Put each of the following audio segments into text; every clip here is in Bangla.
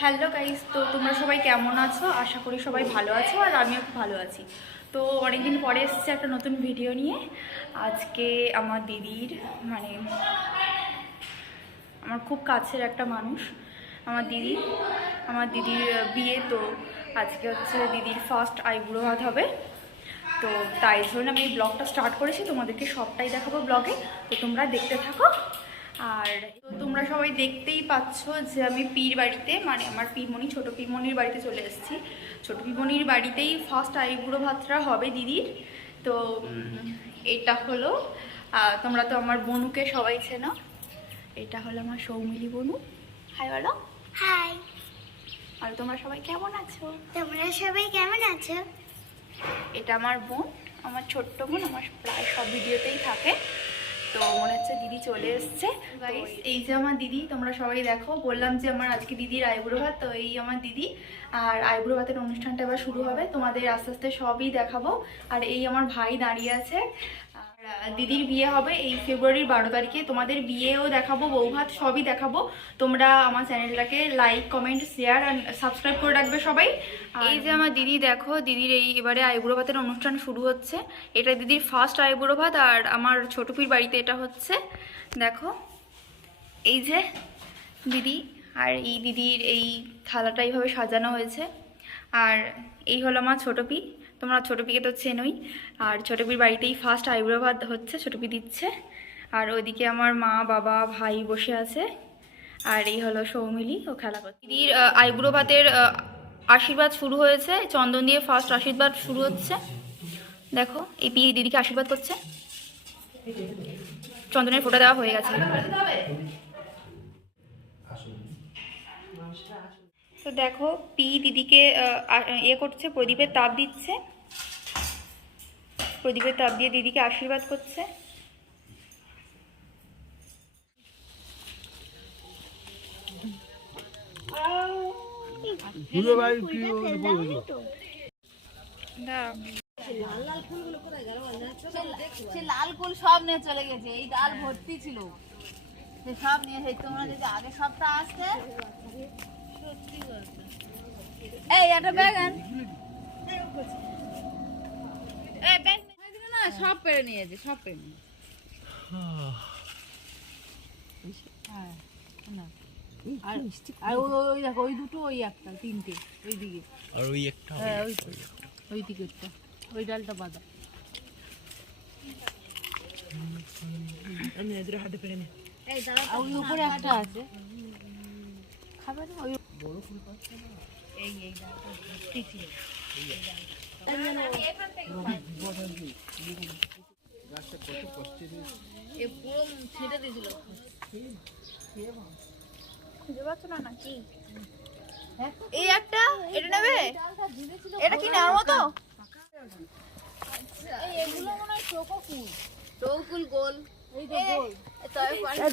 হ্যালো গাইস, তো তোমরা সবাই কেমন আছো? আশা করি সবাই ভালো আছো আর আমিও খুব ভালো আছি। তো অনেকদিন পরে এসেছি একটা নতুন ভিডিও নিয়ে। আজকে আমার দিদির আমার খুব কাছের একটা মানুষ, আমার দিদির বিয়ে। তো আজকে হচ্ছে দিদির ফার্স্ট আইবুড়ো ভাত হবে। তো তাই জন্য আমি এই ব্লগটা স্টার্ট করেছি, তোমাদেরকে সবটাই দেখাবো ব্লগে। তো তোমরা দেখতে থাকো। আর তোমরা সবাই দেখতেই পাচ্ছ যে আমি পীর বাড়িতে, আমার পিমনি, ছোট পিমনির বাড়িতে চলে এসেছি। ছোট পিমনির বাড়িতেই ফার্স্ট আইবুড়ো ভাতটা হবে দিদির। তো এটা হলো, তোমরা তো আমার বনুকে সবাই চেনো। এটা হলো আমার সৌমিলি বনু। হাই বলো। হাই, আর তোমরা সবাই কেমন আছো? তোমরা সবাই কেমন আছো? এটা আমার বোন, আমার ছোট্ট বোন, আমার প্রায় সব ভিডিওতেই থাকে। তো মনে হচ্ছে দিদি চলে এসছে। এই যে আমার দিদি, তোমরা সবাই দেখো। বললাম যে আমার আজকে দিদির আইবুড়ো ভাত, তো এই আমার দিদি। আর আইবুড়ো ভাতের অনুষ্ঠানটা এবার শুরু হবে, তোমাদের আস্তে আস্তে সবই দেখাবো। আর এই আমার ভাই দাঁড়িয়ে আছে। আর দিদির বিয়ে হবে এই ফেব্রুয়ারির 12 তারিখে। তোমাদের বিয়েও দেখাবো, বউ ভাত সবই দেখাবো। তোমরা আমার চ্যানেলটাকে লাইক, কমেন্ট, শেয়ার আর সাবস্ক্রাইব করে রাখবে সবাই। এই যে আমার দিদি দেখো, দিদির এই এবারে আইবুড়ো ভাতের অনুষ্ঠান শুরু হচ্ছে। এটা দিদির ফার্স্ট আইবুড়ো ভাত। আর আমার ছোটপির বাড়িতে এটা হচ্ছে, দেখো এই যে দিদি। আর এই দিদির এই থালাটা এইভাবে সাজানো হয়েছে। আর এই হলো আমার ছোটপি, তোমরা ছোটপিকে তো চেনোই। আর ছোটপির বাড়িতেই ফার্স্ট আইবুড়ো ভাত হচ্ছে, ছোটপি দিচ্ছে। আর ওইদিকে আমার মা, বাবা, ভাই বসে আছে। আর এই হলো সৌমিলি, ও খেলা করছে। দিদির আইবুড়ো ভাতের আশীর্বাদ শুরু হয়েছে, চন্দন দিয়ে ফার্স্ট আশীর্বাদ শুরু হচ্ছে। দেখো এই পি দিদিকে আশীর্বাদ করছে, চন্দনের ফোঁটা দেওয়া হয়ে গেছে। তো দেখো পি দিদিকে ইয়ে করছে, প্রদীপের তাপ দিচ্ছে। প্রদীপের তাপ দিয়ে দিদিকে আশীর্বাদ করছে। লাল কুল সব নিয়ে চলে গেছে, এই ডাল ভর্তি ছিল, সে সব নিয়ে। তোমরা যদি আগে সপ্তাহ আসতে, এই একটা ব্যাগান না, সব পেরে নিয়েছে, সব পেরে নিয়েছে। আর ওই দেখো, ওই দুটো, ওই একটা, তিনটে ওই দিকে, আর ওই একটা, হ্যাঁ ওই দিকে, ওই ডালটা বাঁধা। আমি এদের হাতে পেরে নি। ওই উপরে একটা আছে, খাবে না? ওই বড় ফুল পাচ্ছে না, এই ডালটা ভর্তি ছিল। পুরো ছেড়ে দিয়েছিল। খুঁজে পাচ্ছ না নাকি? এই একটা, এটা নেবে? এটা কি নেওয়ার মতো? এগুলো মনে হয় চৌকুল গোল।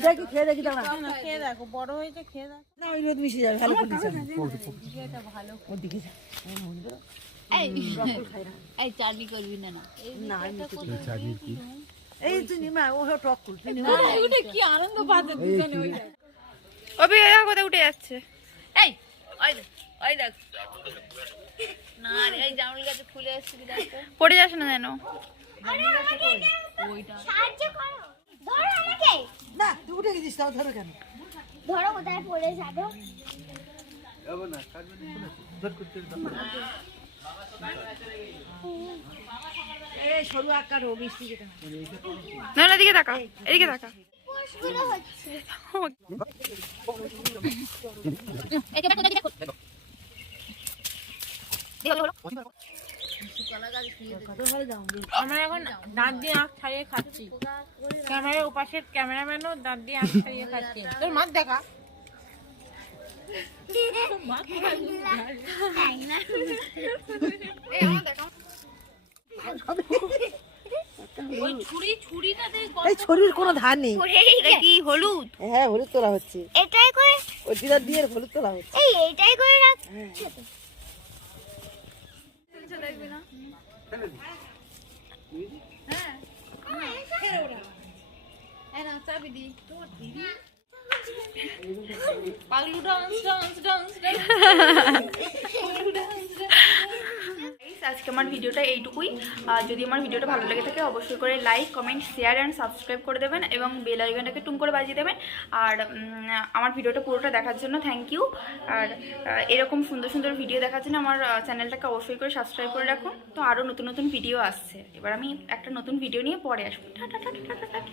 দেখি খেয়ে দেখি, দাঁড়া খেয়ে দেখো, বড় হয়েছে, খেয়ে দেখো। না, ওই রোদ মিশে যাবে, ভালো করে দিছে। এটা ভালো। ওদিকে যা, এই চাটনি করবি না? না আমি চাটনি কি এই তুমি মা ও টক করতে ওটা কি আনন্দ পাচ্ছে দুজনে। ওই অবি কোথায় উঠে যাচ্ছে? এই ওই দেখ না, এই জামরুল গাছে ফুলে আসছে, কি দেখো, পড়ে যাস না যেন। ওইটা সাহায্য করো, ধরো আমাকে। না তুই উঠে গেছিস, তাও ধরো কেন? ধরো, কোথায় পড়ে যাবো? যাবো না, কাটবে না, ধর করতে দাও। এই সরু আকার ও মিষ্টি যেটা না না, এদিকে তাকা, এদিকে তাকা। পোষগুলো হচ্ছে। আমরা এখন দাঁত দিয়ে আখ ছাড়িয়ে খাচ্ছি। ক্যামেরার ওপাশের ক্যামেরাম্যানও দাঁত দিয়ে আখ ছাড়িয়ে খাচ্ছে। তোর মাছ দেখা। ওই ছুরিটাতে এই ছড়ির কোনো ধার নেই। এটা কি হলুদ? হ্যাঁ হলুদ তোলা হচ্ছে, এটাই করে, ওই দিদা দিয়ে হলুদ তোলা হচ্ছে। এইটাই করে রাখছে তো। দেখবি না? চাবি দি। Paglu dance dance dance Guys, আজকে আমার ভিডিওটা এইটুকুই। আর যদি আমার ভিডিওটা ভালো লেগে থাকে অবশ্যই করে like comment share and subscribe করে দেবেন এবং বেল আইকনটাকে টুম করে বাজিয়ে দেবেন। আর আমার ভিডিওটা পুরোটা দেখার জন্য থ্যাংক ইউ। আর এরকম সুন্দর সুন্দর ভিডিও দেখার জন্য আমার চ্যানেলটাকে অবশ্যই করে সাবস্ক্রাইব করে রাখুন। তো আরও নতুন নতুন ভিডিও আসছে। এবার আমি একটা নতুন ভিডিও নিয়ে পরে আসবো। Tata tata tata tata.